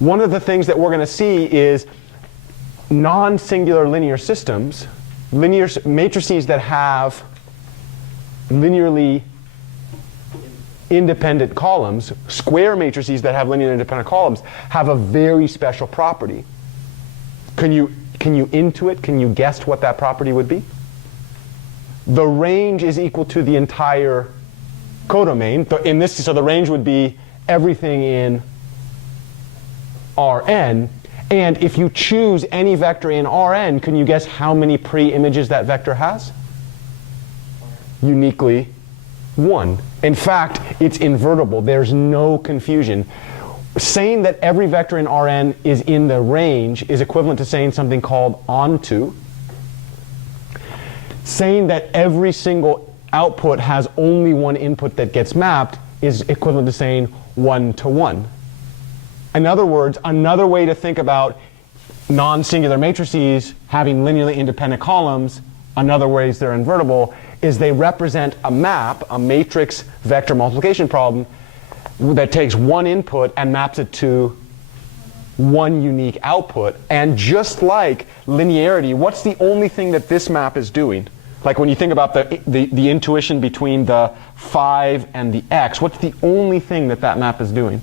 one of the things that we're going to see is non-singular linear systems, linear matrices that have linearly independent columns, square matrices that have linearly independent columns, have a very special property. Can you intuit, can you guess what that property would be? The range is equal to the entire codomain. So the range would be everything in Rn. And if you choose any vector in Rn, can you guess how many pre-images that vector has? Uniquely 1. In fact, it's invertible. There's no confusion. Saying that every vector in Rn is in the range is equivalent to saying something called onto. Saying that every single output has only one input that gets mapped is equivalent to saying 1 to 1. In other words, another way to think about non-singular matrices having linearly independent columns, another ways they're invertible, is they represent a map, a matrix vector multiplication problem that takes one input and maps it to one unique output. And just like linearity, what's the only thing that this map is doing? Like when you think about the intuition between the 5 and the x, what's the only thing that that map is doing?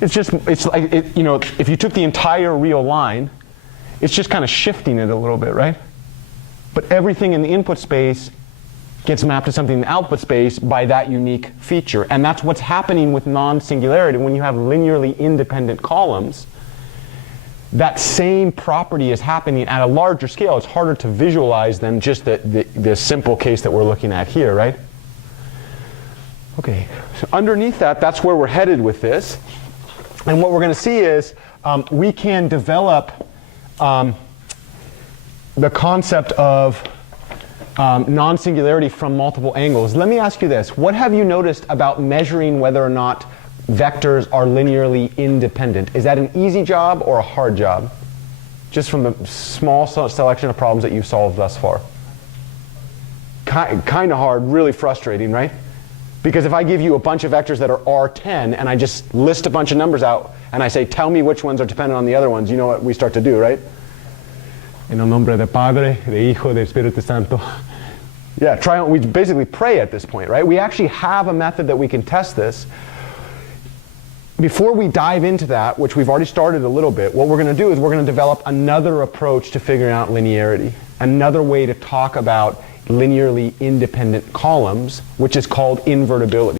It's like, if you took the entire real line, it's just kind of shifting it a little bit, right? But everything in the input space gets mapped to something in the output space by that unique feature. And that's what's happening with non-singularity. When you have linearly independent columns, that same property is happening at a larger scale. It's harder to visualize than just the simple case that we're looking at here, right? Okay, so underneath that, that's where we're headed with this. And what we're going to see is we can develop the concept of non-singularity from multiple angles. Let me ask you this. What have you noticed about measuring whether or not vectors are linearly independent? Is that an easy job or a hard job? Just from the small selection of problems that you've solved thus far. Kind of hard, really frustrating, right? Because if I give you a bunch of vectors that are R10 and I just list a bunch of numbers out and I say, tell me which ones are dependent on the other ones, you know what we start to do, right? En el nombre del Padre, de Hijo, del Espíritu Santo. Yeah, we basically pray at this point, right? We actually have a method that we can test this. Before we dive into that, which we've already started a little bit, what we're going to do is we're going to develop another approach to figuring out linearity, another way to talk about linearly independent columns, which is called invertibility.